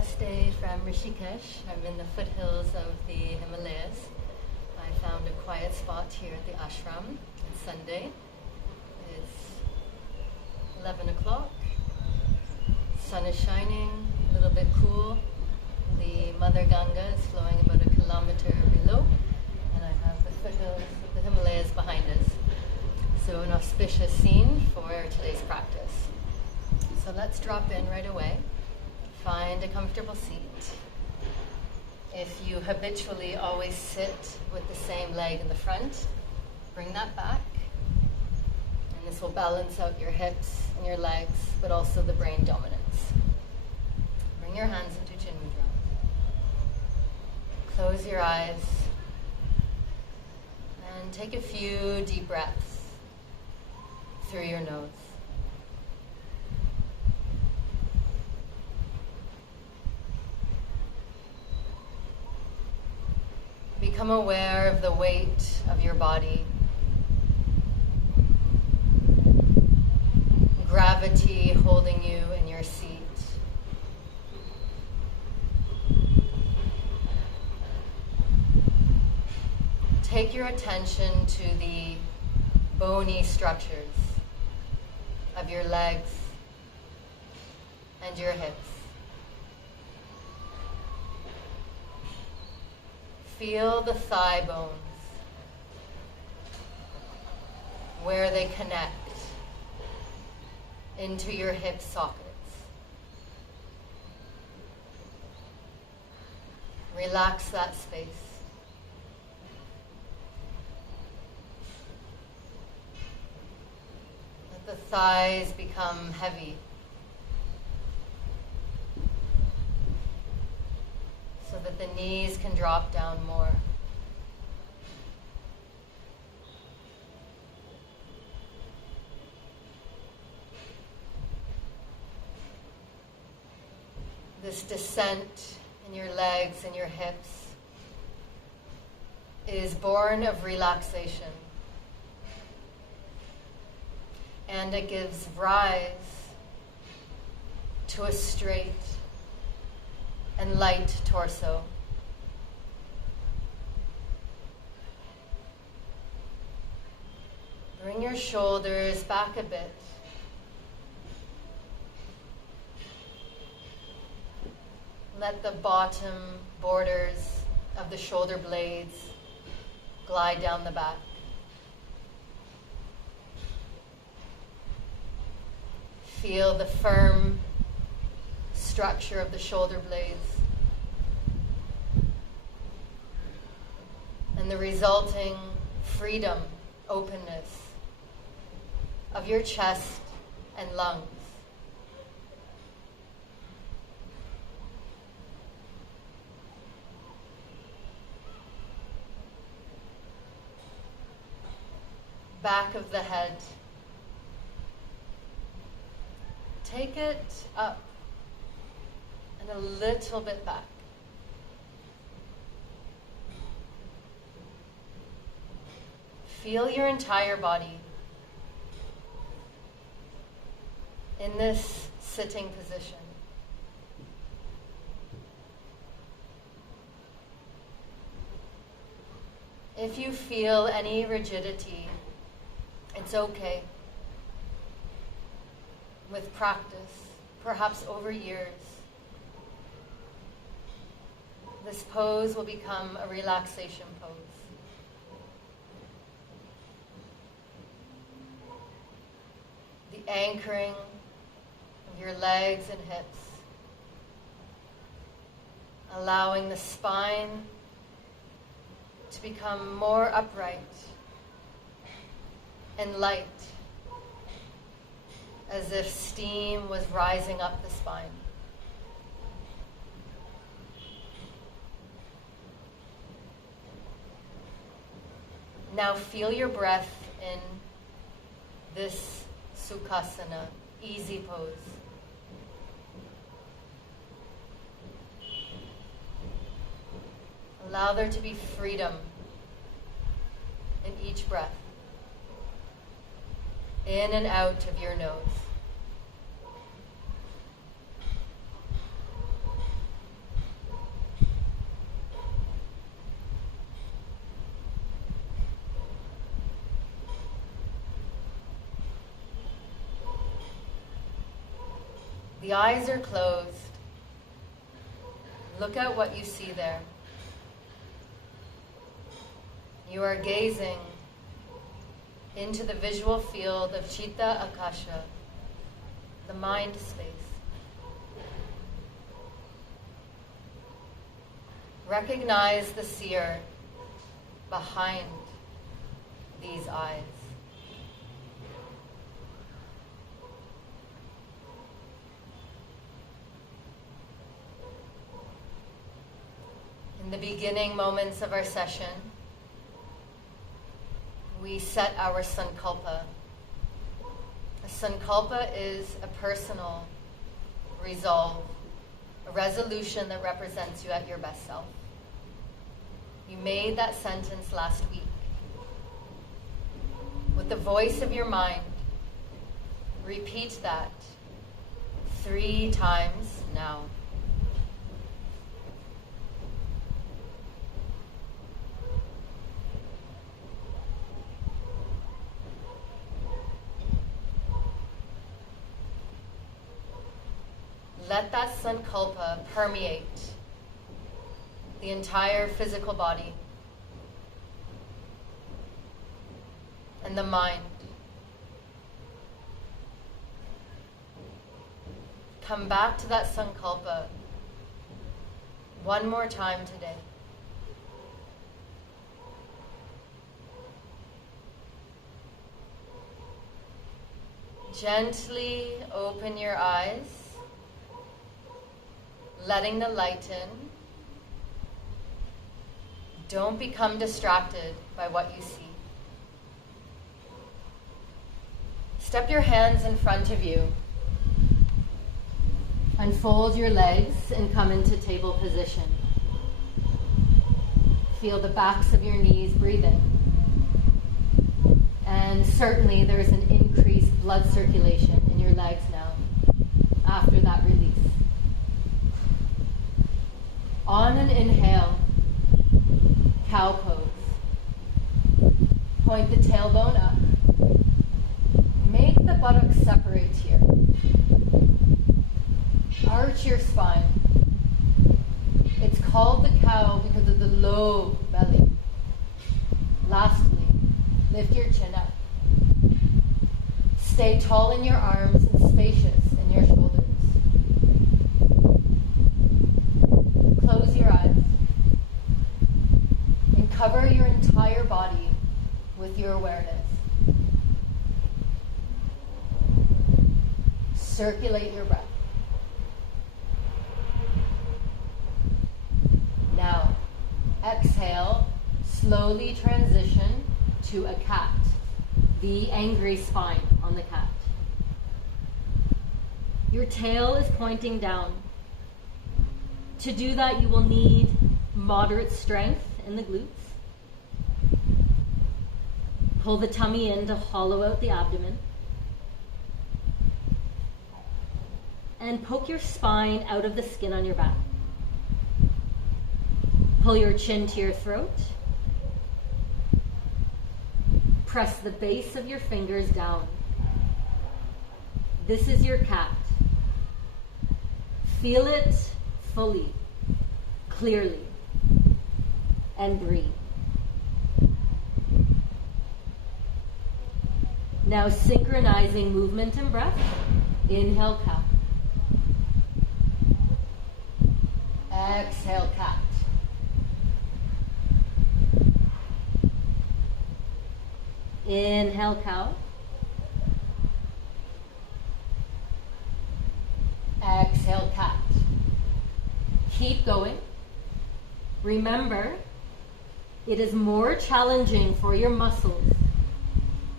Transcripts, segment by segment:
Namaste from Rishikesh. I'm in the foothills of the Himalayas. I found a quiet spot here at the ashram. It's Sunday. It's 11 o'clock. Sun is shining, a little bit cool. The Mother Ganga is flowing about a kilometer below, and I have the foothills of the Himalayas behind us. So an auspicious scene for today's practice. So let's drop in right away. Find a comfortable seat. If you habitually always sit with the same leg in the front, bring that back. And this will balance out your hips and your legs, but also the brain dominance. Bring your hands into Chin Mudra. Close your eyes. And take a few deep breaths through your nose. Become aware of the weight of your body, gravity holding you in your seat. Take your attention to the bony structures of your legs and your hips. Feel the thigh bones, where they connect into your hip sockets. Relax that space. Let the thighs become heavy, so that the knees can drop down more. This descent in your legs and your hips is born of relaxation, and it gives rise to a straight and light torso. Bring your shoulders back a bit. Let the bottom borders of the shoulder blades glide down the back. Feel the firm structure of the shoulder blades and the resulting freedom, openness of your chest and lungs. Back of the head. Take it up and a little bit back. Feel your entire body in this sitting position. If you feel any rigidity, it's okay. With practice, perhaps over years, this pose will become a relaxation pose. The anchoring of your legs and hips, allowing the spine to become more upright and light, as if steam was rising up the spine. Now feel your breath in this Sukhasana, easy pose. Allow there to be freedom in each breath, in and out of your nose. The eyes are closed. Look at what you see there. You are gazing into the visual field of Chitta Akasha, the mind space. Recognize the seer behind these eyes. In the beginning moments of our session, we set our sankalpa. A sankalpa is a personal resolve, a resolution that represents you at your best self. You made that sentence last week. With the voice of your mind, repeat that 3 times now. Let that sankalpa permeate the entire physical body and the mind. Come back to that sankalpa one more time today. Gently open your eyes, letting the light in. Don't become distracted by what you see. Step your hands in front of you. Unfold your legs and come into table position. Feel the backs of your knees breathe in. And certainly there's an increased blood circulation in your legs now after that release. On an inhale, cow pose. Point the tailbone up. Make the buttocks separate here. Arch your spine. It's called the cow because of the low belly. Lastly, lift your chin up. Stay tall in your arms and spacious in your shoulders. Close your eyes and cover your entire body with your awareness. Circulate your breath. Now, exhale, slowly transition to a cat, the angry spine on the cat. Your tail is pointing down. To do that, you will need moderate strength in the glutes. Pull the tummy in to hollow out the abdomen. And poke your spine out of the skin on your back. Pull your chin to your throat. Press the base of your fingers down. This is your cat. Feel it fully, clearly, and breathe. Now synchronizing movement and breath. Inhale, cat. Exhale, cat. Inhale, cow. Exhale, cat. Keep going. Remember, it is more challenging for your muscles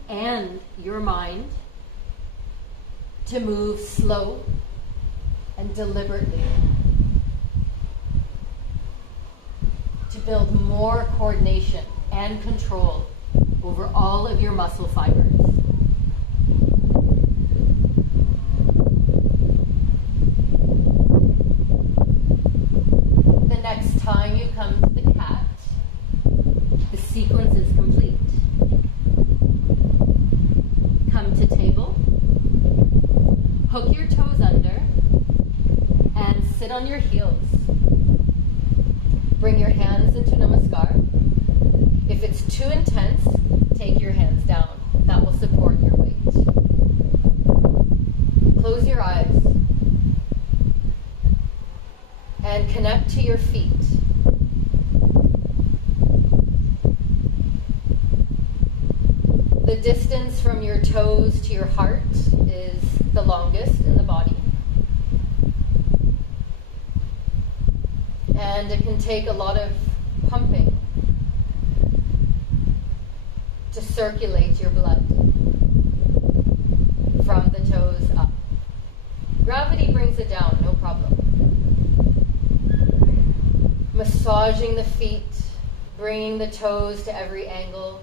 and your mind to move slow and deliberately, to build more coordination and control over all of your muscle fibers. The next time you come to the cat, the sequence is complete. Come to table, hook your toes under, sit on your heels. Bring your hands into Namaskar. If it's too intense, take your hands down. That will support your weight. Close your eyes and connect to your feet. The distance from your toes to your heart is the longest in the body. And it can take a lot of pumping to circulate your blood from the toes up. Gravity brings it down, no problem. Massaging the feet, bringing the toes to every angle,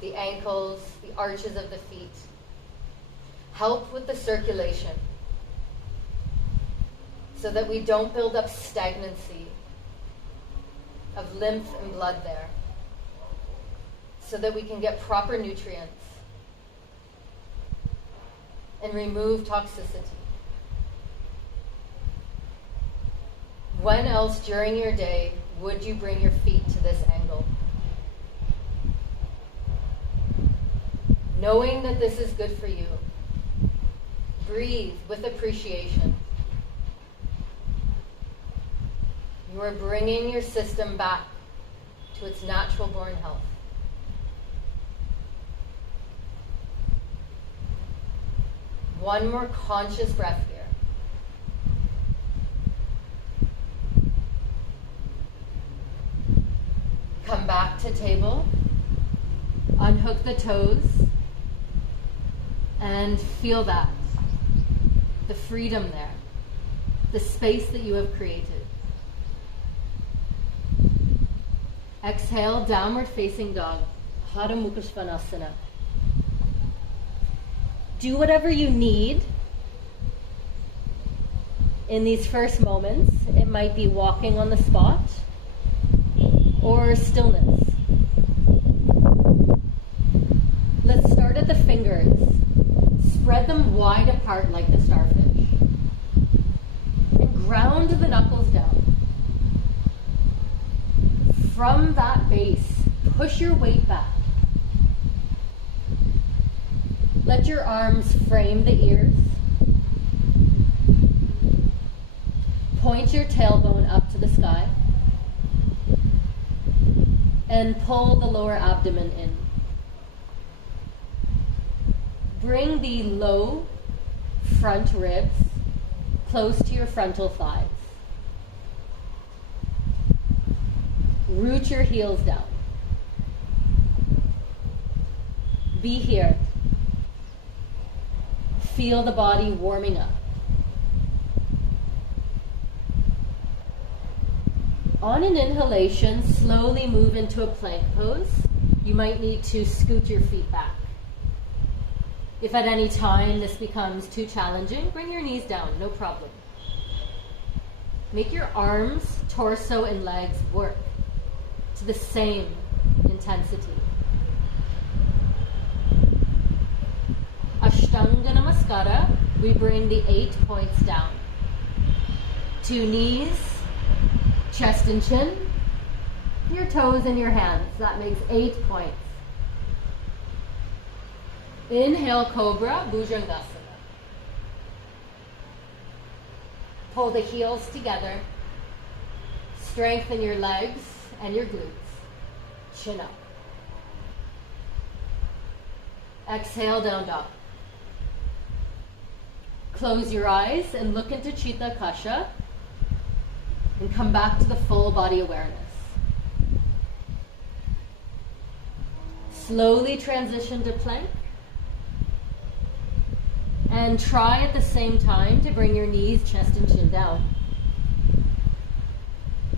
the ankles, the arches of the feet. Help with the circulation so that we don't build up stagnancy of lymph and blood there, so that we can get proper nutrients and remove toxicity. When else during your day would you bring your feet to this angle? Knowing that this is good for you, breathe with appreciation. You are bringing your system back to its natural born health. One more conscious breath here. Come back to table. Unhook the toes. And feel that. The freedom there. The space that you have created. Exhale, downward facing dog. Hadha Mukha Svanasana. Do whatever you need in these first moments. It might be walking on the spot or stillness. Let's start at the fingers. Spread them wide apart like the starfish. And ground the knuckles down. From that base, push your weight back. Let your arms frame the ears. Point your tailbone up to the sky. And pull the lower abdomen in. Bring the low front ribs close to your frontal thighs. Root your heels down. Be here. Feel the body warming up. On an inhalation, slowly move into a plank pose. You might need to scoot your feet back. If at any time this becomes too challenging, bring your knees down, no problem. Make your arms, torso, and legs work to the same intensity. Ashtanga Namaskara, we bring the 8 points down. 2 knees, chest and chin, your toes and your hands. That makes 8 points. Inhale, Cobra, Bhujangasana. Pull the heels together. Strengthen your legs and your glutes. Chin up. Exhale, down dog. Close your eyes and look into Chitta Kasha and come back to the full body awareness. Slowly transition to plank. And try at the same time to bring your knees, chest, and chin down.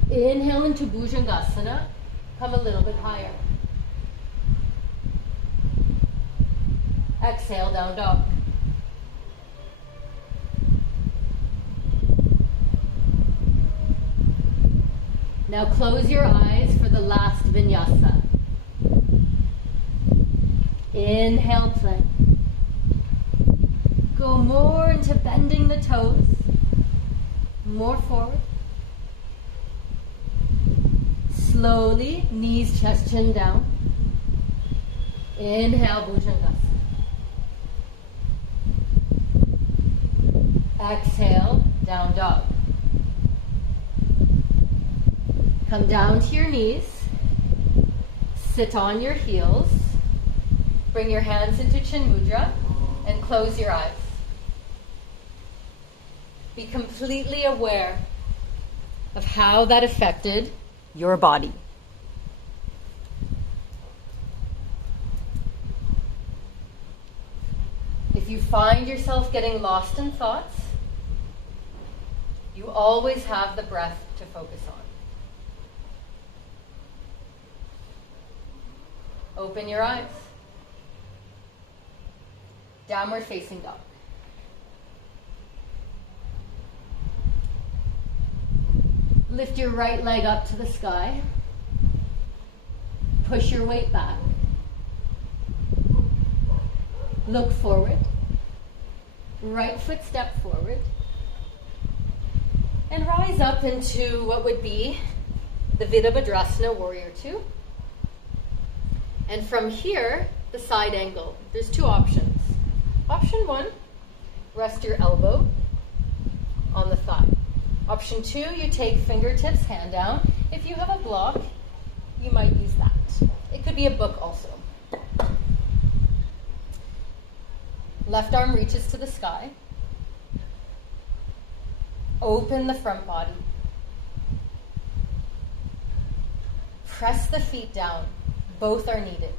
Inhale into Bhujangasana. Come a little bit higher. Exhale, down dog. Now close your eyes for the last vinyasa. Inhale, plank. Go more into bending the toes, More forward. Slowly, knees, chest, chin down. Inhale, Bhujangasana. Exhale, down dog. Come down to your knees. Sit on your heels. Bring your hands into Chin Mudra and close your eyes. Be completely aware of how that affected your body. If you find yourself getting lost in thoughts, you always have the breath to focus on. Open your eyes. Downward facing dog. Lift your right leg up to the sky. Push your weight back. Look forward. Right foot step forward. And rise up into what would be the Virabhadrasana Warrior 2. And from here, the side angle. There's two options. Option 1, rest your elbow on the thigh. Option 2, you take fingertips, hand down. If you have a block, you might use that. It could be a book also. Left arm reaches to the sky. Open the front body. Press the feet down. Both are needed.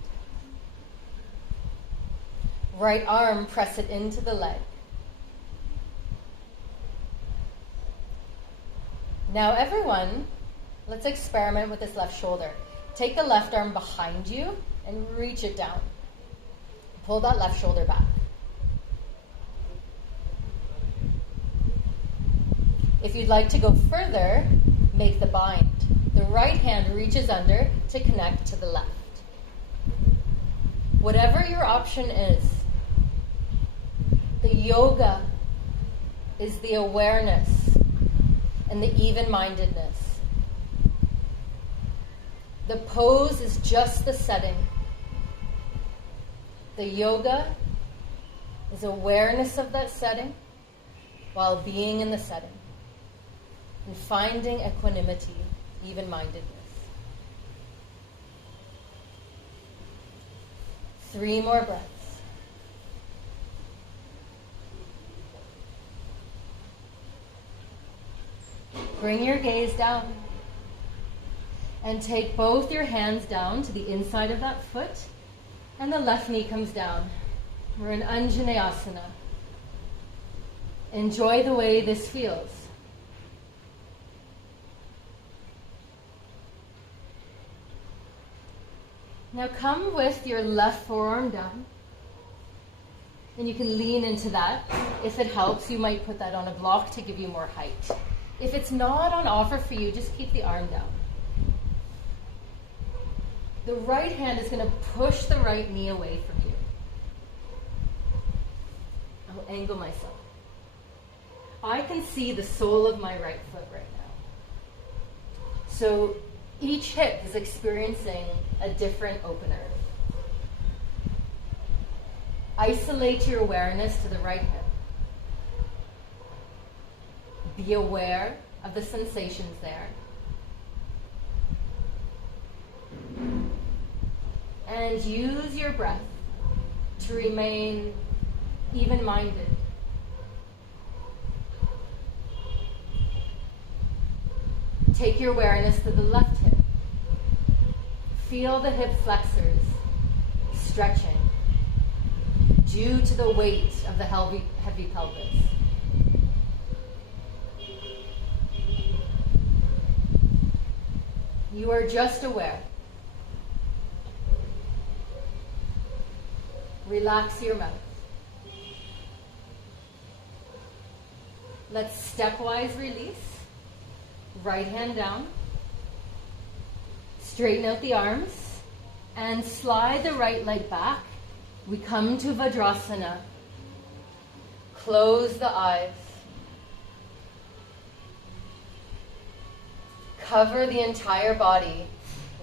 Right arm, press it into the leg. Now everyone, let's experiment with this left shoulder. Take the left arm behind you and reach it down. Pull that left shoulder back. If you'd like to go further, make the bind. The right hand reaches under to connect to the left. Whatever your option is, the yoga is the awareness and the even-mindedness. The pose is just the setting. The yoga is awareness of that setting while being in the setting and finding equanimity, even-mindedness. 3 more breaths. Bring your gaze down and take both your hands down to the inside of that foot and the left knee comes down. We're in Anjaneyasana. Enjoy the way this feels. Now come with your left forearm down. And you can lean into that. If it helps, you might put that on a block to give you more height. If it's not on offer for you, just keep the arm down. The right hand is going to push the right knee away from you. I'll angle myself. I can see the sole of my right foot right now. So each hip is experiencing a different opener. Isolate your awareness to the right hip. Be aware of the sensations there. And use your breath to remain even-minded. Take your awareness to the left hip. Feel the hip flexors stretching due to the weight of the heavy pelvis. You are just aware. Relax your mouth. Let's stepwise release. Right hand down. Straighten out the arms and slide the right leg back. We come to Vajrasana. Close the eyes. Cover the entire body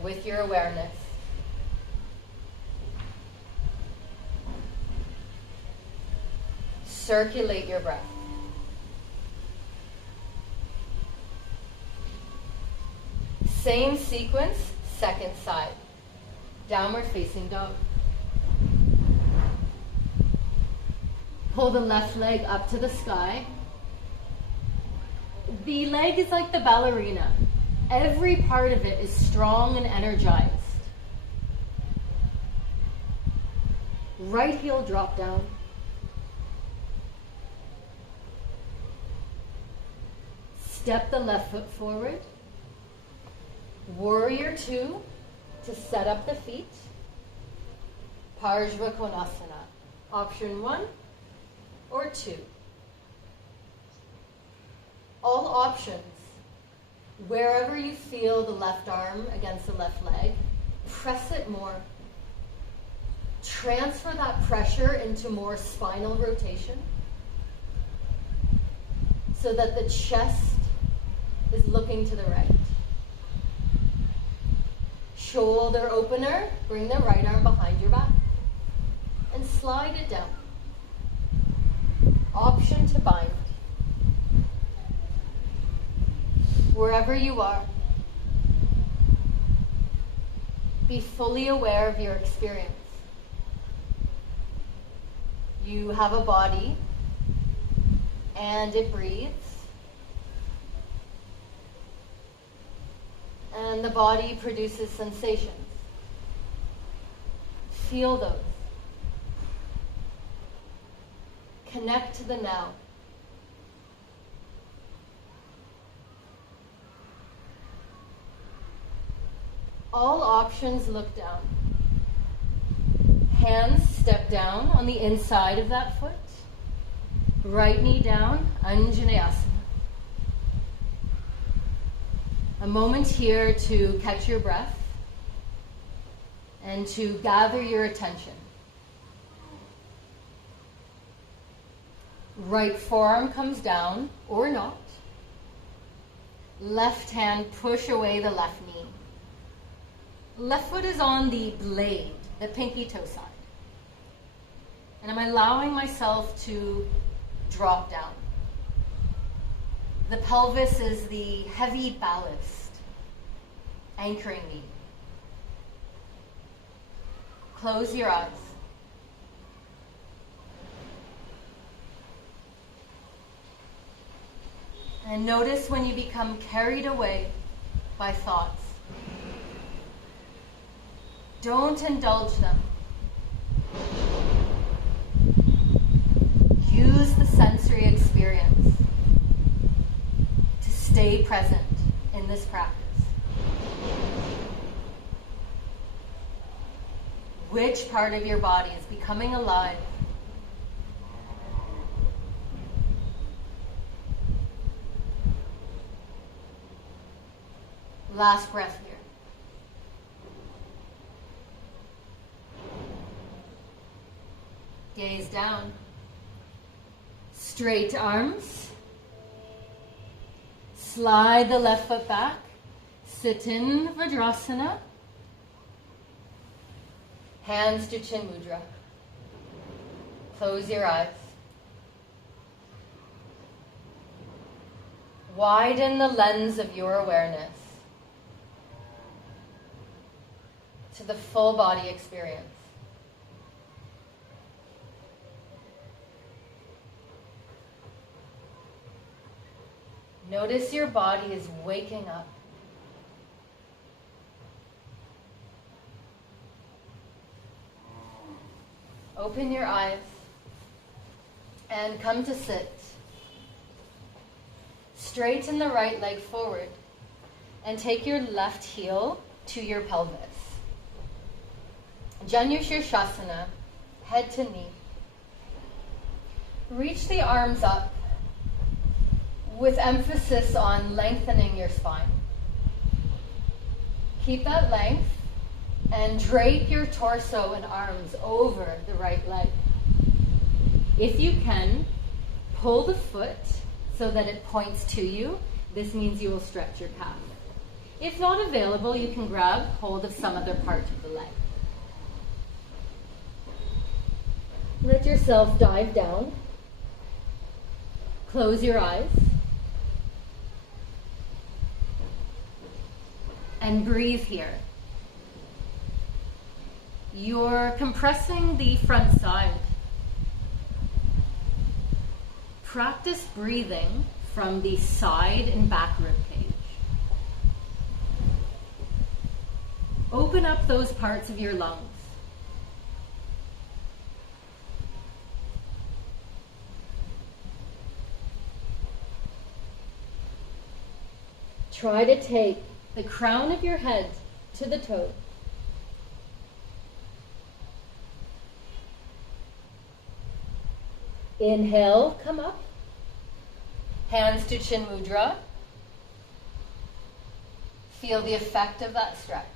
with your awareness. Circulate your breath. Same sequence, second side. Downward facing dog. Pull the left leg up to the sky. The leg is like the ballerina. Every part of it is strong and energized. Right heel drop down. Step the left foot forward. Warrior 2 to set up the feet. Parshva Konasana. Option 1 or 2. All options. Wherever you feel the left arm against the left leg, press it more. Transfer that pressure into more spinal rotation so that the chest is looking to the right. Shoulder opener, bring the right arm behind your back and slide it down. Option to bind. Wherever you are, be fully aware of your experience. You have a body and it breathes. And the body produces sensations. Feel those. Connect to the now. All options look down. Hands step down on the inside of that foot. Right knee down, Anjaneyasana. A moment here to catch your breath and to gather your attention. Right forearm comes down or not. Left hand push away the left knee. Left foot is on the blade, the pinky toe side. And I'm allowing myself to drop down. The pelvis is the heavy ballast, anchoring me. Close your eyes. And notice when you become carried away by thoughts. Don't indulge them. Use the sensory experience to stay present in this practice. Which part of your body is becoming alive? Last breath here. Gaze down. Straight arms. Slide the left foot back. Sit in Vajrasana. Hands to Chin Mudra. Close your eyes. Widen the lens of your awareness to the full body experience. Notice your body is waking up. Open your eyes and come to sit. Straighten the right leg forward and take your left heel to your pelvis. Janu Shirshasana, head to knee. Reach the arms up with emphasis on lengthening your spine. Keep that length and drape your torso and arms over the right leg. If you can, pull the foot so that it points to you. This means you will stretch your calf. If not available, you can grab hold of some other part of the leg. Let yourself dive down. Close your eyes. And breathe here. You're compressing the front side. Practice breathing from the side and back rib cage. Open up those parts of your lungs. Try to take the crown of your head to the toe. Inhale, come up. Hands to chin mudra. Feel the effect of that stretch.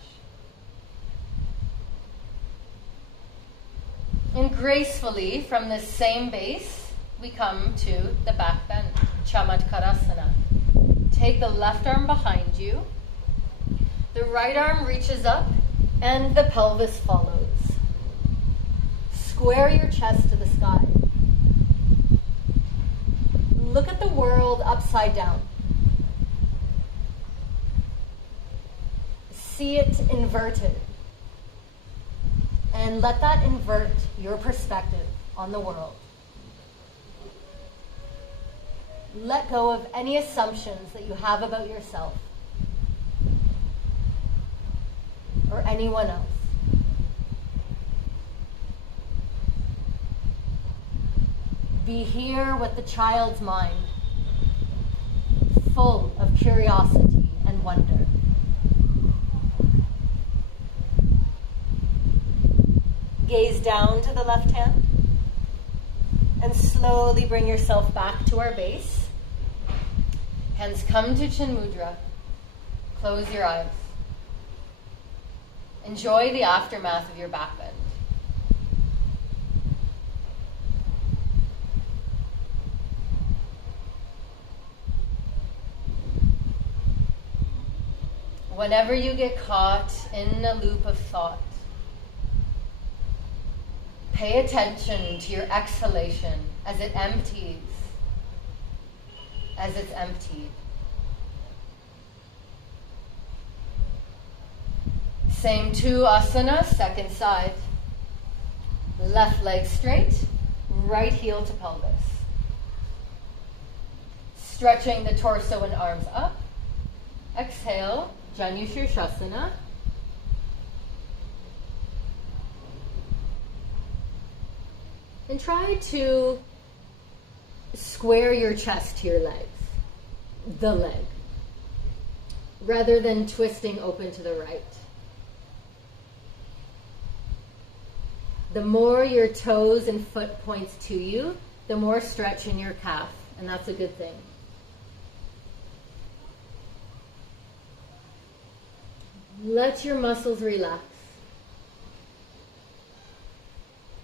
And gracefully, from this same base, we come to the back bend, Chamatkarasana. Take the left arm behind you. The right arm reaches up and the pelvis follows. Square your chest to the sky. Look at the world upside down. See it inverted. And let that invert your perspective on the world. Let go of any assumptions that you have about yourself or anyone else. Be here with the child's mind, full of curiosity and wonder. Gaze down to the left hand and slowly bring yourself back to our base. Hands come to chin mudra. Close your eyes. Enjoy the aftermath of your back bend. Whenever you get caught in a loop of thought, pay attention to your exhalation as it empties, as it's emptied. Same two asana, second side. Left leg straight, right heel to pelvis. Stretching the torso and arms up. Exhale, Janu Shirshasana. And try to square your chest to your legs, the leg, rather than twisting open to the right. The more your toes and foot points to you, the more stretch in your calf, and that's a good thing. Let your muscles relax.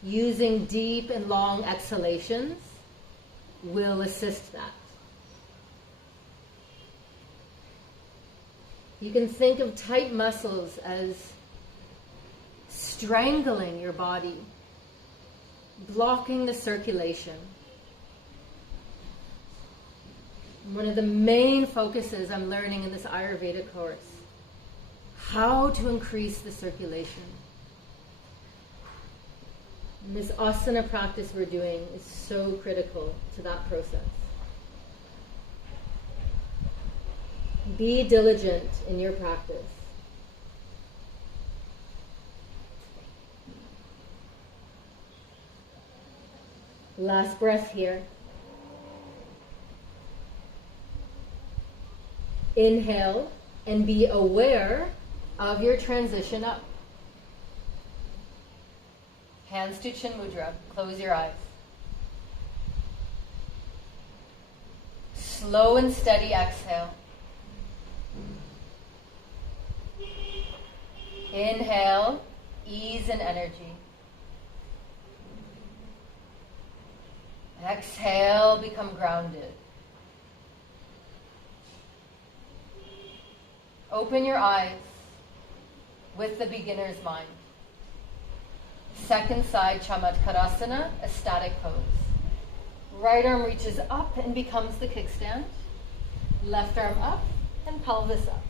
Using deep and long exhalations will assist that. You can think of tight muscles as strangling your body, blocking the circulation. One of the main focuses I'm learning in this Ayurveda course, how to increase the circulation. And this asana practice we're doing is so critical to that process. Be diligent in your practice. Last breath here. Inhale and be aware of your transition up. Hands to chin mudra. Close your eyes. Slow and steady exhale. Inhale, ease and energy. Exhale, become grounded. Open your eyes with the beginner's mind. Second side Chamatkarasana, a static pose. Right arm reaches up and becomes the kickstand. Left arm up and pelvis up.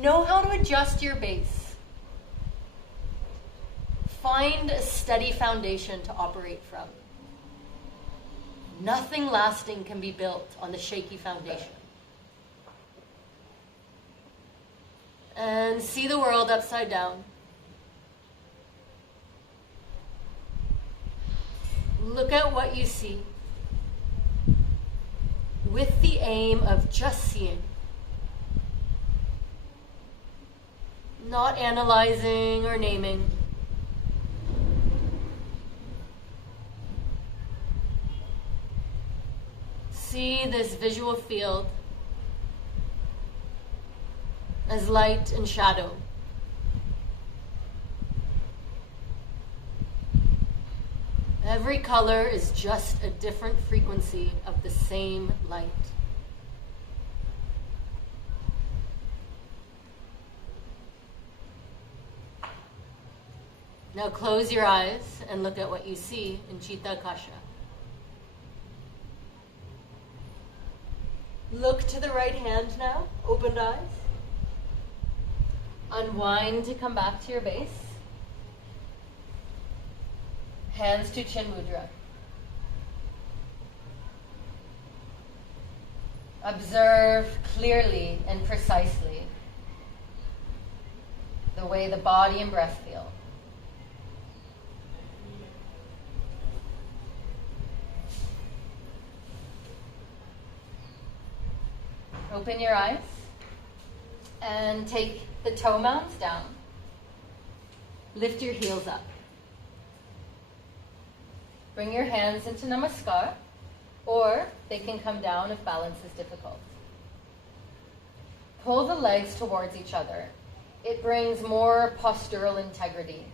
Know how to adjust your base. Find a steady foundation to operate from. Nothing lasting can be built on the shaky foundation. And see the world upside down. Look at what you see with the aim of just seeing. Not analyzing or naming. See this visual field as light and shadow. Every color is just a different frequency of the same light. Now close your eyes and look at what you see in Chitta Akasha. Look to the right hand now, opened eyes. Unwind to come back to your base. Hands to Chin Mudra. Observe clearly and precisely the way the body and breath feel. Open your eyes and take the toe mounds down. Lift your heels up. Bring your hands into Namaskar, or they can come down if balance is difficult. Pull the legs towards each other. It brings more postural integrity.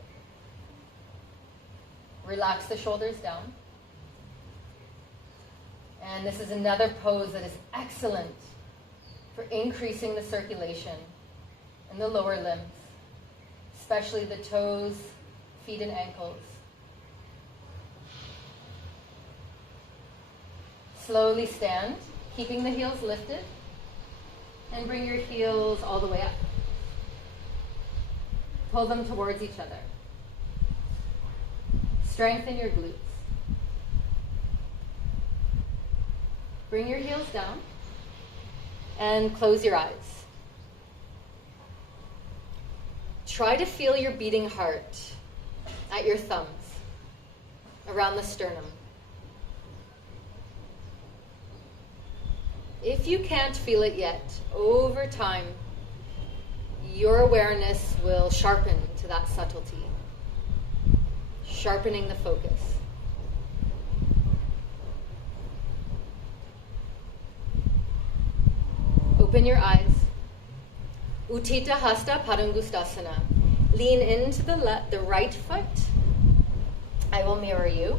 Relax the shoulders down. And this is another pose that is excellent for increasing the circulation in the lower limbs, especially the toes, feet, and ankles. Slowly stand, keeping the heels lifted, and bring your heels all the way up. Pull them towards each other. Strengthen your glutes. Bring your heels down and close your eyes. Try to feel your beating heart at your thumbs, around the sternum. If you can't feel it yet, over time, your awareness will sharpen to that subtlety, sharpening the focus. Open your eyes. Uttita Hasta Padangustasana. Lean into the right foot. I will mirror you.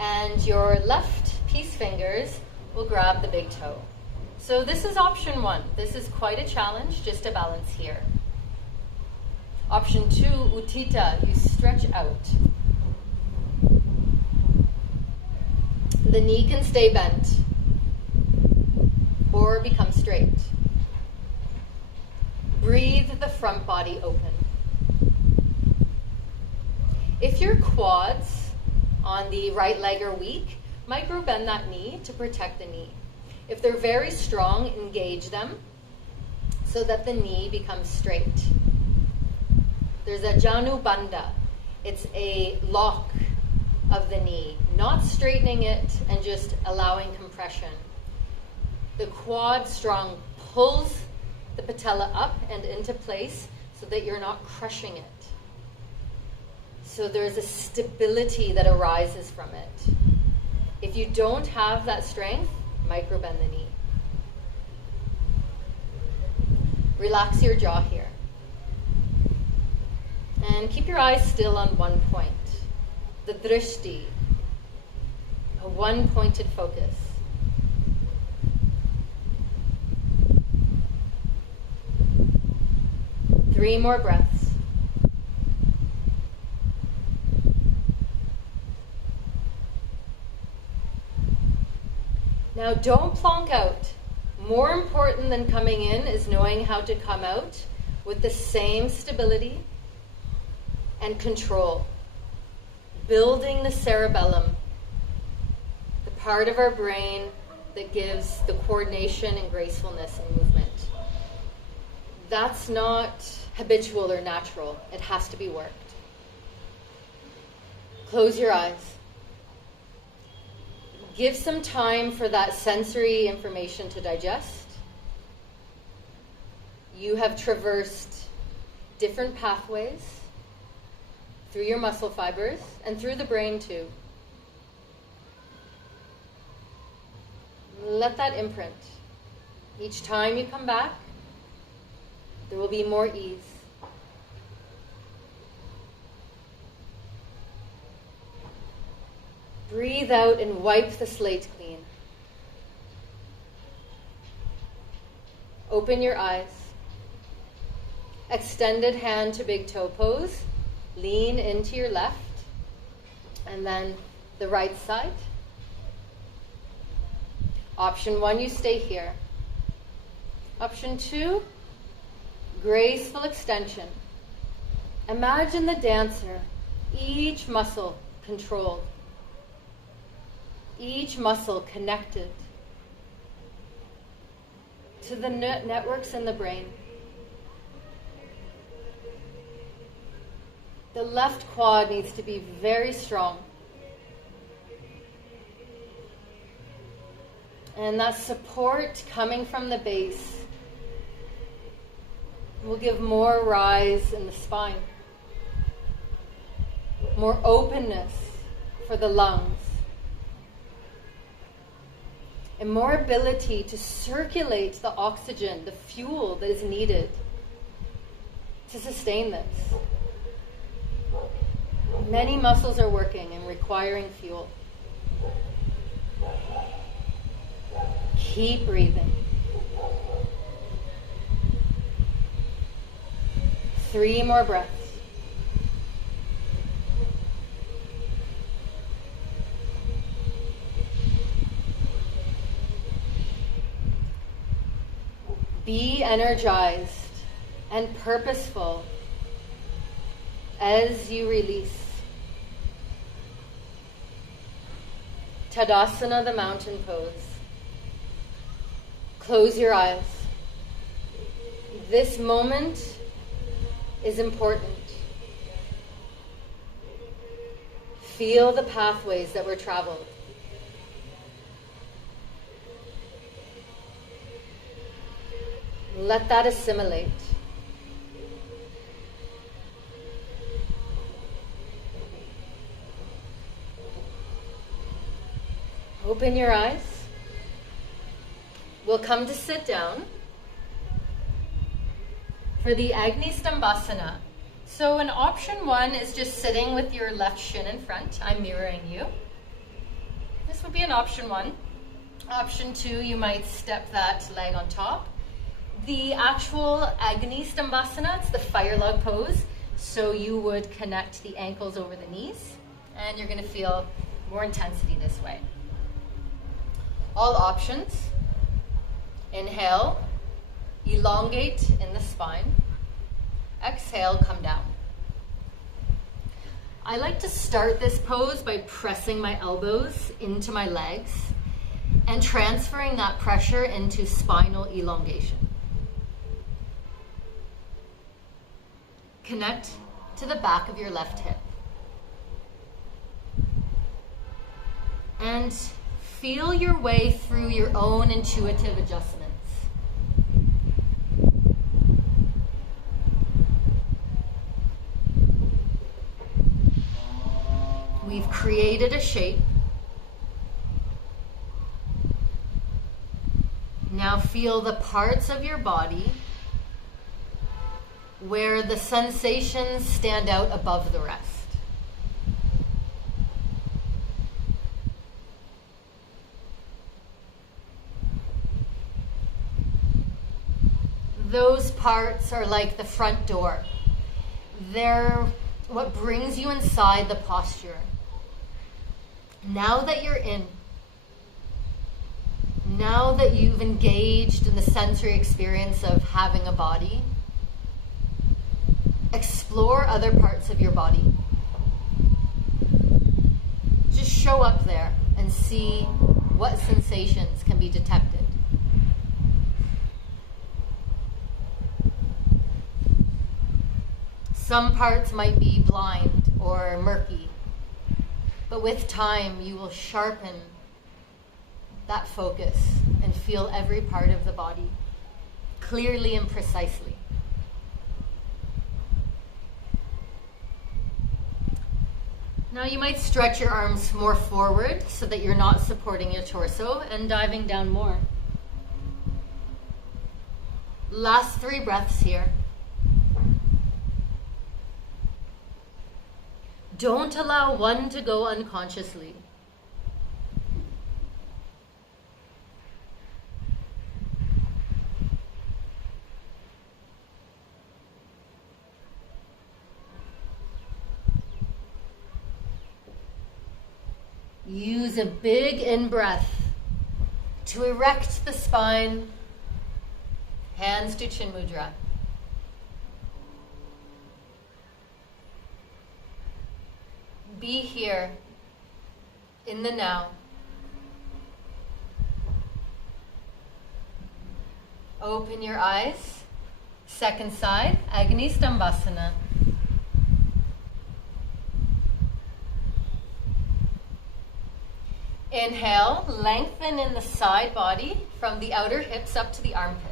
And your left peace fingers will grab the big toe. So this is option 1. This is quite a challenge, just to balance here. Option 2, Uttita, you stretch out. The knee can stay bent or become straight. Breathe the front body open. If your quads on the right leg are weak, micro bend that knee to protect the knee. If they're very strong, engage them so that the knee becomes straight. There's a Janu Bandha. It's a lock of the knee, not straightening it and just allowing compression. The quad strong pulls the patella up and into place so that you're not crushing it. So there's a stability that arises from it. If you don't have that strength, micro bend the knee. Relax your jaw here. And keep your eyes still on one point. The drishti, a one-pointed focus. 3 more breaths. Now don't plonk out. More important than coming in is knowing how to come out with the same stability and control. Building the cerebellum, the part of our brain that gives the coordination and gracefulness and movement. That's not habitual or natural. It has to be worked. Close your eyes. Give some time for that sensory information to digest. You have traversed different pathways through your muscle fibers and through the brain too. Let that imprint. Each time you come back, there will be more ease. Breathe out and wipe the slate clean. Open your eyes. Extended hand to big toe pose. Lean into your left. And then the right side. Option 1, you stay here. Option 2, graceful extension. Imagine the dancer, each muscle controlled. Each muscle connected to the networks in the brain. The left quad needs to be very strong. And that support coming from the base will give more rise in the spine, more openness for the lungs, and more ability to circulate the oxygen, the fuel that is needed to sustain this. Many muscles are working and requiring fuel. Keep breathing. 3 more breaths. Be energized and purposeful as you release. Tadasana, the mountain pose. Close your eyes. This moment is important. Feel the pathways that were traveled. Let that assimilate. Open your eyes. We'll come to sit down for the Agni Stambhasana. So in option 1 is just sitting with your left shin in front. I'm mirroring you. This would be an option 1. Option 2, you might step that leg on top. The actual Agni Stambhasana, it's the fire log pose. So you would connect the ankles over the knees, and you're going to feel more intensity this way. All options. Inhale, elongate in the spine. Exhale, come down. I like to start this pose by pressing my elbows into my legs and transferring that pressure into spinal elongation. Connect to the back of your left hip. And feel your way through your own intuitive adjustments. We've created a shape. Now feel the parts of your body where the sensations stand out above the rest. Those parts are like the front door. They're what brings you inside the posture. Now that you're in, now that you've engaged in the sensory experience of having a body, explore other parts of your body. Just show up there and see what sensations can be detected. Some parts might be blind or murky, but with time you will sharpen that focus and feel every part of the body clearly and precisely. Now you might stretch your arms more forward so that you're not supporting your torso and diving down more. Last 3 breaths here. Don't allow one to go unconsciously. Use a big in-breath to erect the spine, hands to Chin Mudra. Be here in the now. Open your eyes. Second side, Agni Stambhasana. Inhale, lengthen in the side body from the outer hips up to the armpits.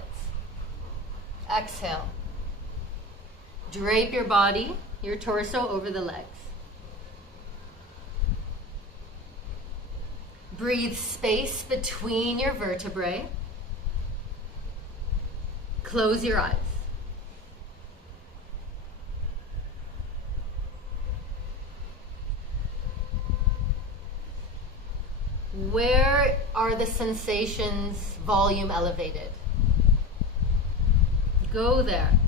Exhale. Drape your body, your torso over the legs. Breathe space between your vertebrae. Close your eyes. Where are the sensations volume elevated? Go there.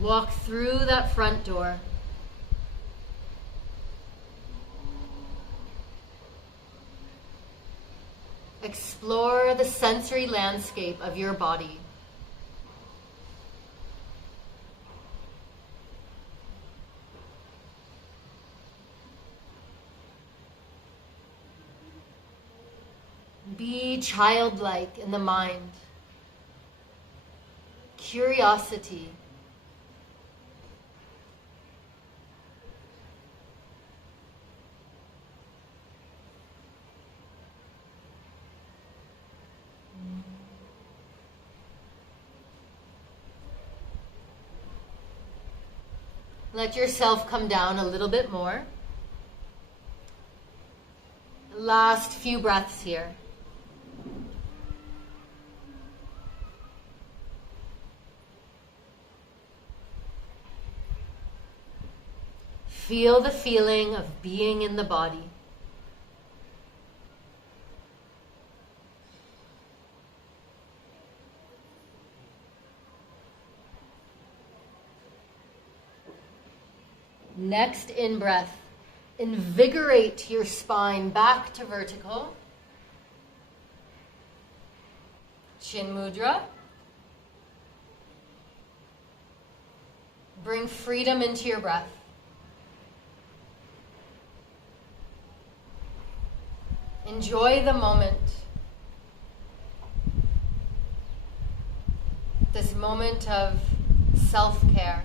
Walk through that front door. Explore the sensory landscape of your body. Be childlike in the mind. Curiosity. Let yourself come down a little bit more. Last few breaths here. Feel the feeling of being in the body. Next in-breath, invigorate your spine back to vertical. Chin Mudra. Bring freedom into your breath. Enjoy the moment. This moment of self-care.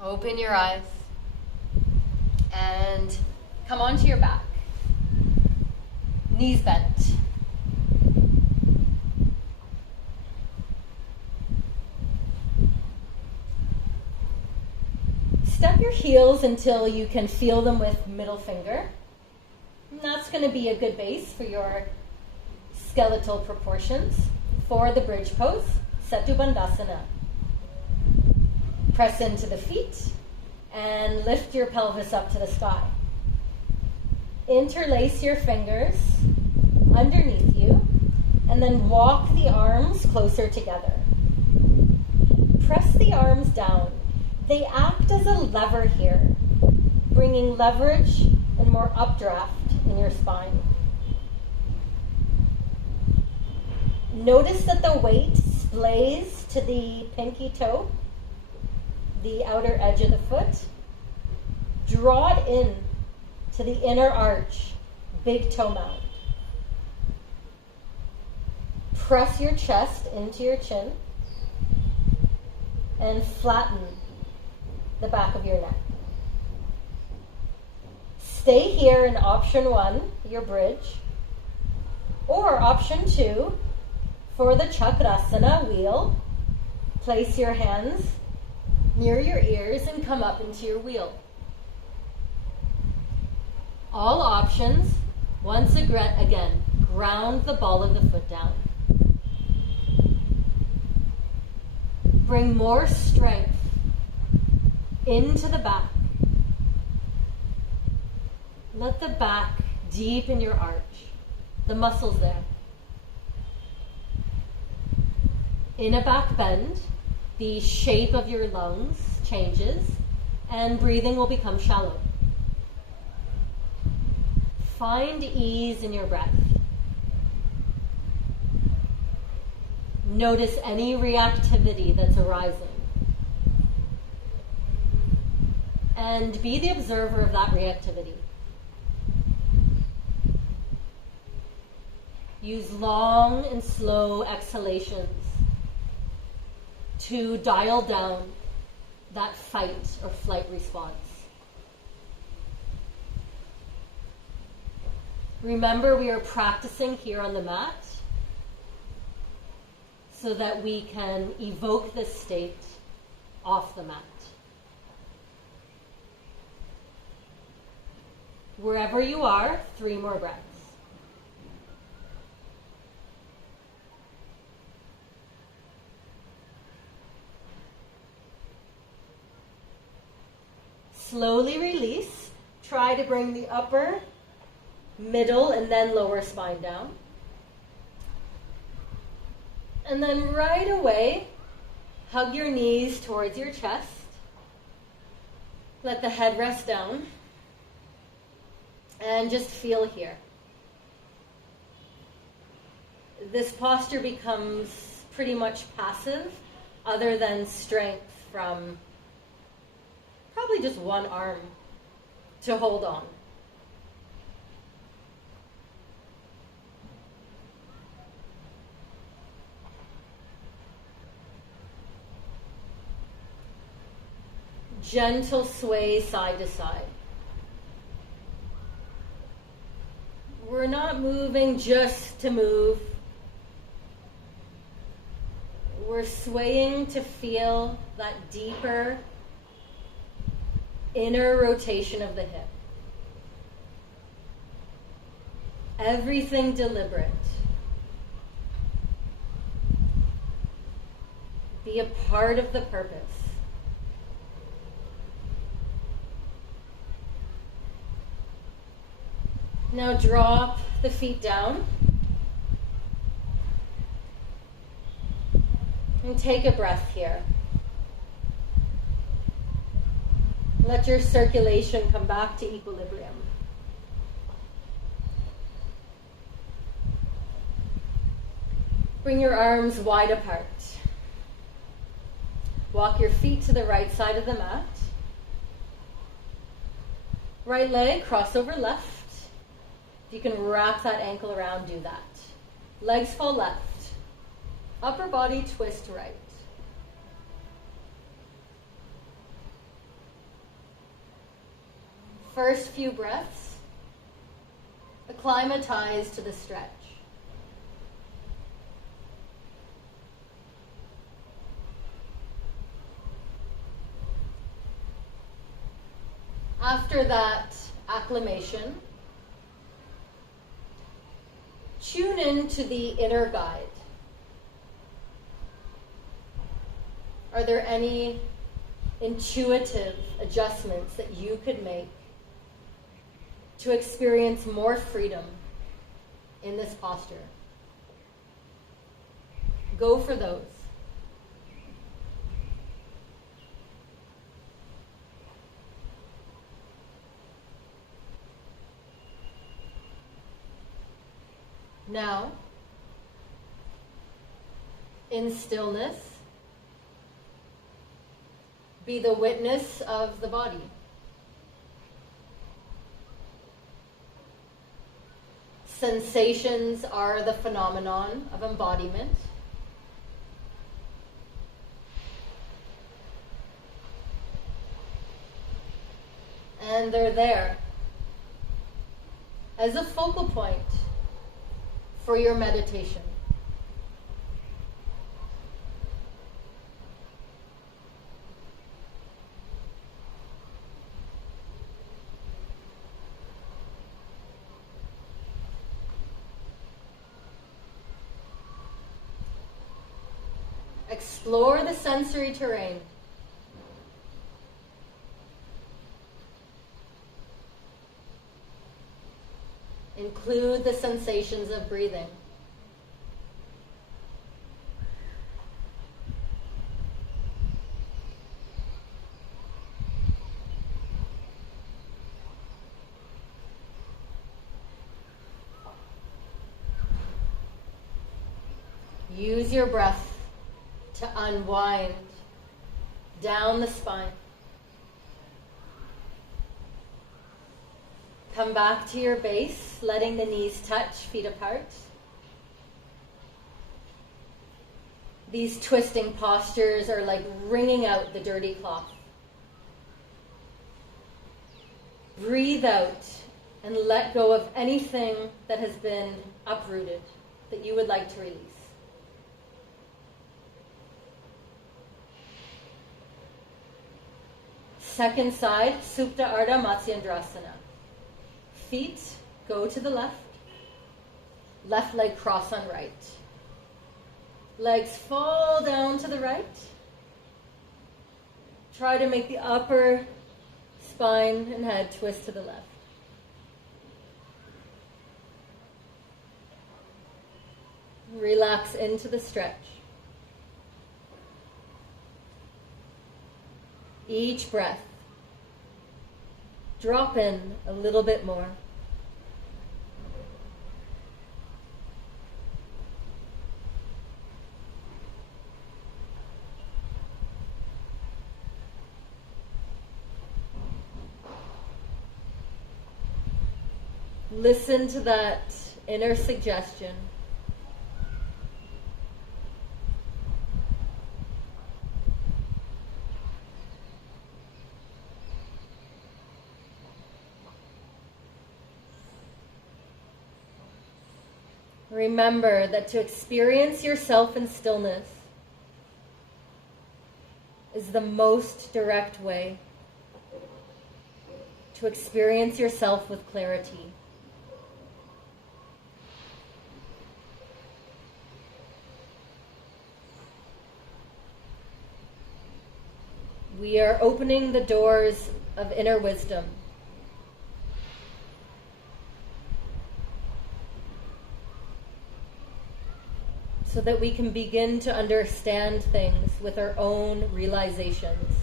Open your eyes and come onto your back. Knees bent. Step your heels until you can feel them with middle finger. And that's going to be a good base for your skeletal proportions for the bridge pose, Setu Bandhasana. Press into the feet, and lift your pelvis up to the sky. Interlace your fingers underneath you, and then walk the arms closer together. Press the arms down. They act as a lever here, bringing leverage and more updraft in your spine. Notice that the weight splays to the pinky toe, the outer edge of the foot. Draw it in to the inner arch, big toe mound. Press your chest into your chin and flatten the back of your neck. Stay here in option 1, your bridge, or option 2, for the Chakrasana wheel. Place your hands near your ears and come up into your wheel. All options, once again, ground the ball of the foot down. Bring more strength into the back. Let the back deepen your arch, the muscles there. In a back bend, the shape of your lungs changes and breathing will become shallow. Find ease in your breath. Notice any reactivity that's arising. And be the observer of that reactivity. Use long and slow exhalations to dial down that fight or flight response. Remember, we are practicing here on the mat so that we can evoke this state off the mat. Wherever you are, 3 more breaths. Slowly release. Try to bring the upper, middle, and then lower spine down. And then right away, hug your knees towards your chest. Let the head rest down. And just feel here. This posture becomes pretty much passive, other than strength from probably just one arm to hold on. Gentle sway side to side. We're not moving just to move. We're swaying to feel that deeper inner rotation of the hip. Everything deliberate. Be a part of the purpose. Now drop the feet down and take a breath here. Let your circulation come back to equilibrium. Bring your arms wide apart. Walk your feet to the right side of the mat. Right leg, cross over left. If you can wrap that ankle around, do that. Legs fall left. Upper body twist right. First few breaths, acclimatize to the stretch. After that acclimation, tune into the inner guide. Are there any intuitive adjustments that you could make to experience more freedom in this posture. Go for those. Now, in stillness, be the witness of the body. Sensations are the phenomenon of embodiment. And they're there as a focal point for your meditation. Explore the sensory terrain. Include the sensations of breathing. Use your breath to unwind down the spine. Come back to your base, letting the knees touch, feet apart. These twisting postures are like wringing out the dirty cloth. Breathe out and let go of anything that has been uprooted that you would like to release. Second side, Supta Ardha Matsyendrasana. Feet go to the left. Left leg cross on right. Legs fall down to the right. Try to make the upper spine and head twist to the left. Relax into the stretch. Each breath, drop in a little bit more. Listen to that inner suggestion. Remember that to experience yourself in stillness is the most direct way to experience yourself with clarity. We are opening the doors of inner wisdom. So that we can begin to understand things with our own realizations.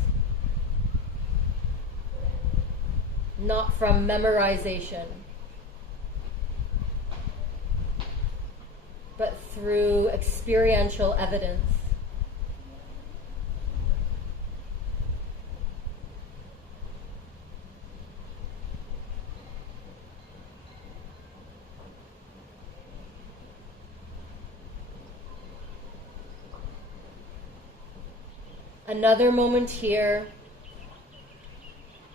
Not from memorization, but through experiential evidence. Another moment here,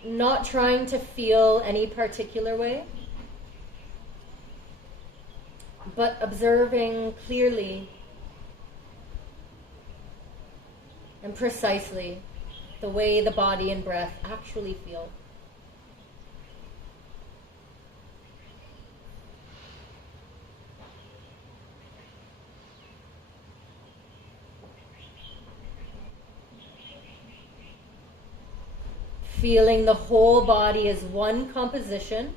not trying to feel any particular way, but observing clearly and precisely the way the body and breath actually feel. feeling the whole body as one composition.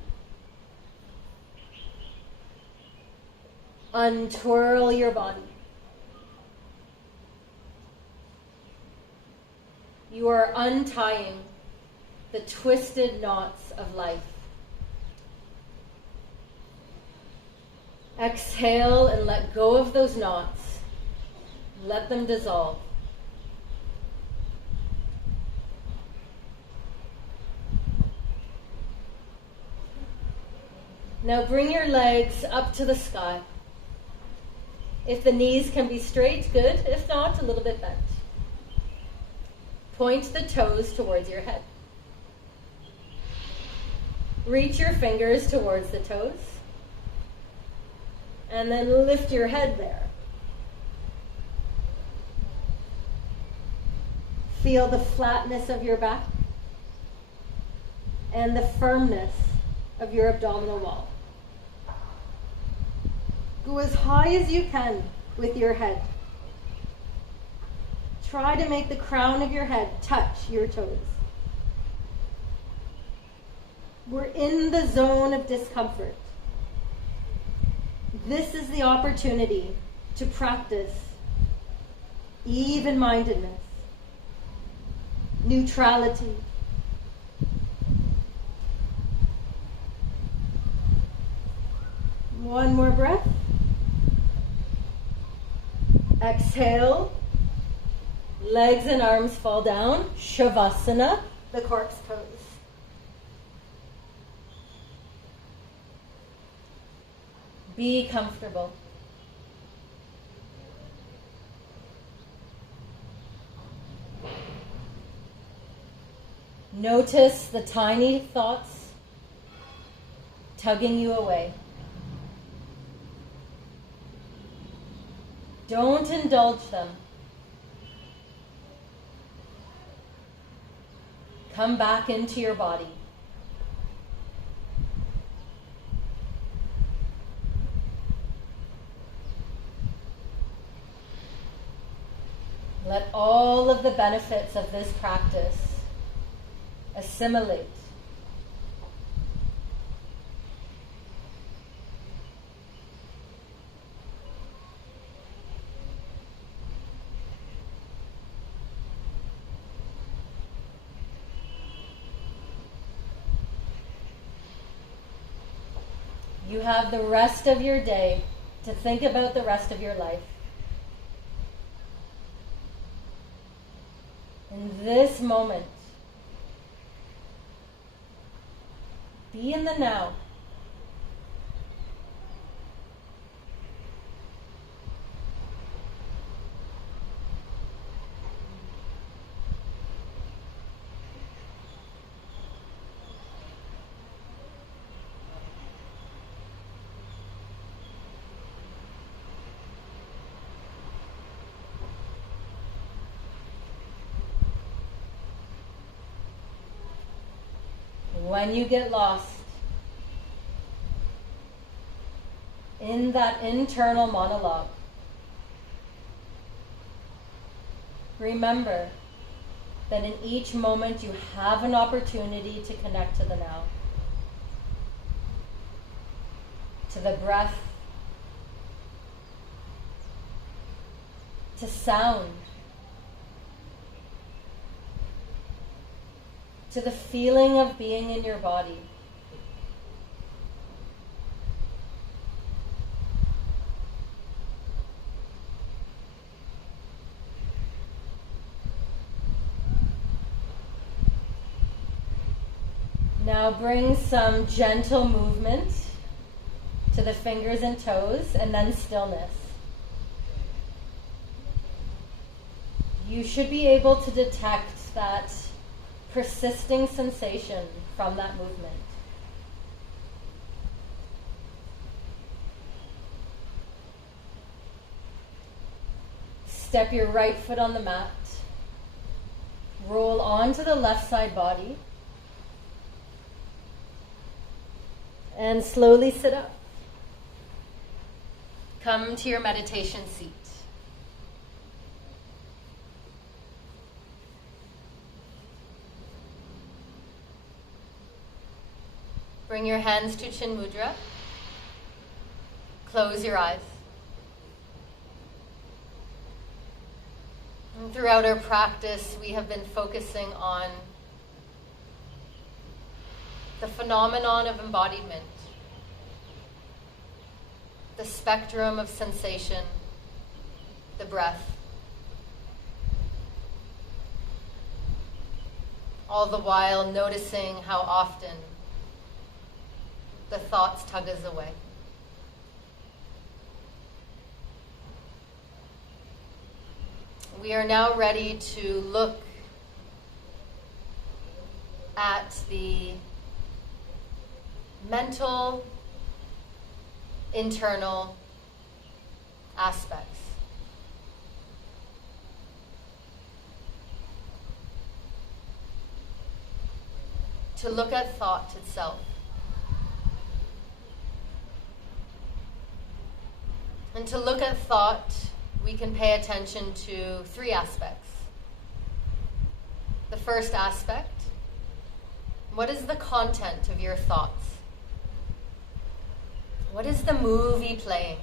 Untwirl your body. You are untying the twisted knots of life. Exhale and let go of those knots. Let them dissolve. Now bring your legs up to the sky. If the knees can be straight, good. If not, a little bit bent. Point the toes towards your head. Reach your fingers towards the toes. And then lift your head there. Feel the flatness of your back and the firmness of your abdominal wall. Go as high as you can with your head. Try to make the crown of your head touch your toes. We're in the zone of discomfort. This is the opportunity to practice even-mindedness, neutrality. One more breath. Exhale. Legs and arms fall down. Shavasana, the corpse pose. Be comfortable. Notice the tiny thoughts tugging you away. Don't indulge them. Come back into your body. Let all of the benefits of this practice assimilate. You have the rest of your day to think about the rest of your life. In this moment, be in the now. When you get lost in that internal monologue, remember that in each moment you have an opportunity to connect to the now, to the breath, to sound, to the feeling of being in your body. Now bring some gentle movement to the fingers and toes, and then stillness. You should be able to detect that persisting sensation from that movement. Step your right foot on the mat. Roll onto the left side body. And slowly sit up. Come to your meditation seat. Bring your hands to Chin Mudra. Close your eyes. And throughout our practice, we have been focusing on the phenomenon of embodiment, the spectrum of sensation, the breath. All the while noticing how often the thoughts tug us away. We are now ready to look at the mental, internal aspects. To look at thought itself. And to look at thought, we can pay attention to three aspects. The first aspect, what is the content of your thoughts? What is the movie playing?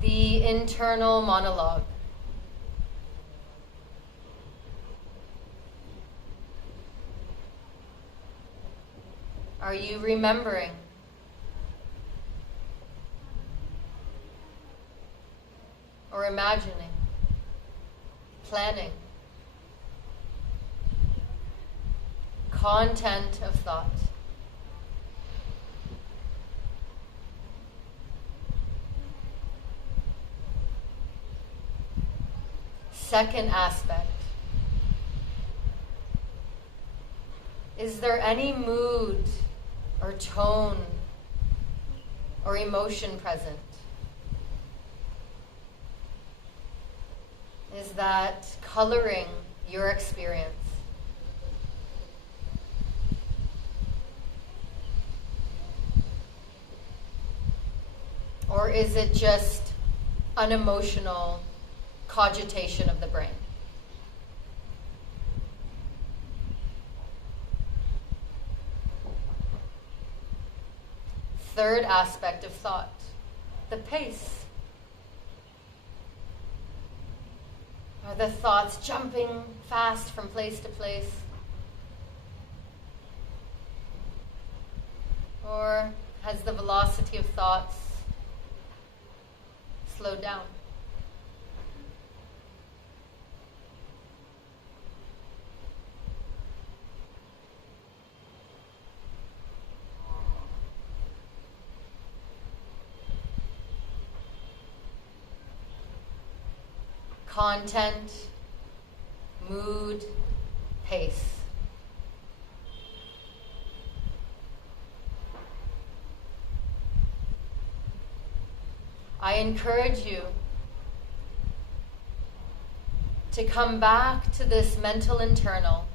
The internal monologue. Are you remembering? Or imagining? Planning? Content of thought. Second aspect. Is there any mood or tone or emotion present? Is that coloring your experience? Or is it just unemotional cogitation of the brain? Third aspect of thought, the pace. Are the thoughts jumping fast from place to place? Or has the velocity of thoughts slowed down? Content, mood, pace. I encourage you to come back to this mental internal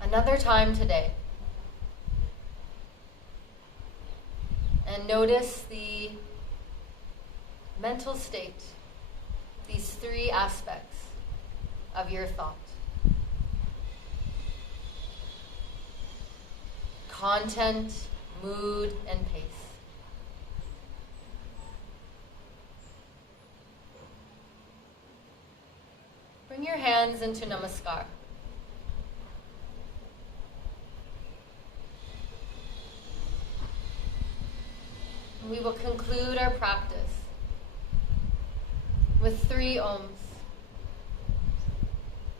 another time today and notice the mental state, these three aspects of your thought. Content, mood, and pace. Bring your hands into Namaskar. And we will conclude our practice with 3 Oms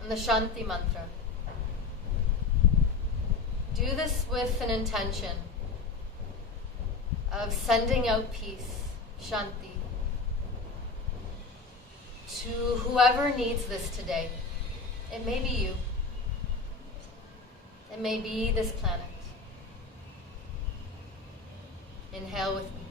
and the Shanti mantra. Do this with an intention of sending out peace, Shanti, to whoever needs this today. It may be you. It may be this planet. Inhale with me.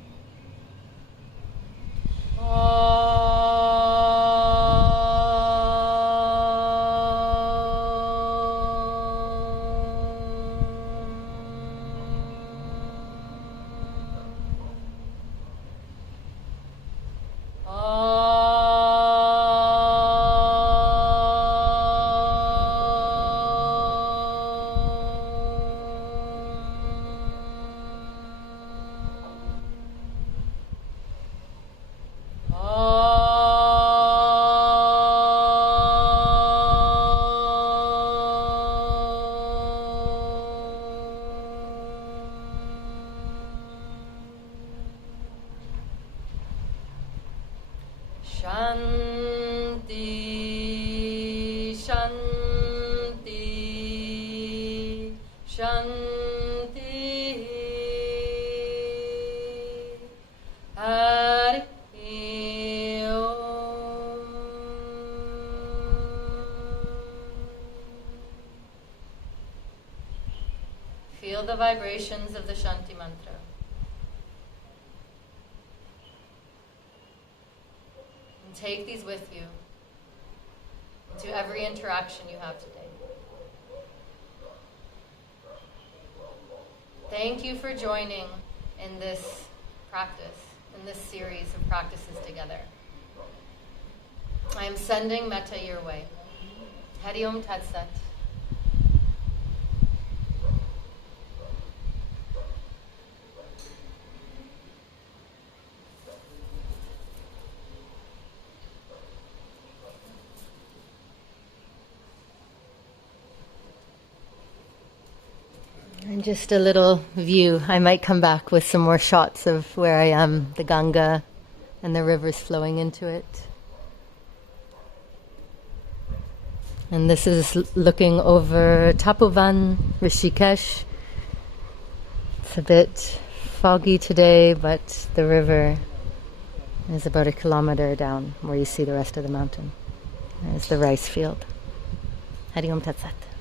Shanti, Shanti, Shanti. Hari Om. Feel the vibrations of the Shanti mantra. And take these with you into every interaction you have today. Thank you for joining in this practice, in this series of practices together. I am sending metta your way. Hari Om Tat Sat. And just a little view. I might come back with some more shots of where I am, the Ganga and the rivers flowing into it. And this is looking over Tapovan, Rishikesh. It's a bit foggy today, but the river is about 1 kilometer down where you see the rest of the mountain. There's the rice field. Hari Om Tat Sat.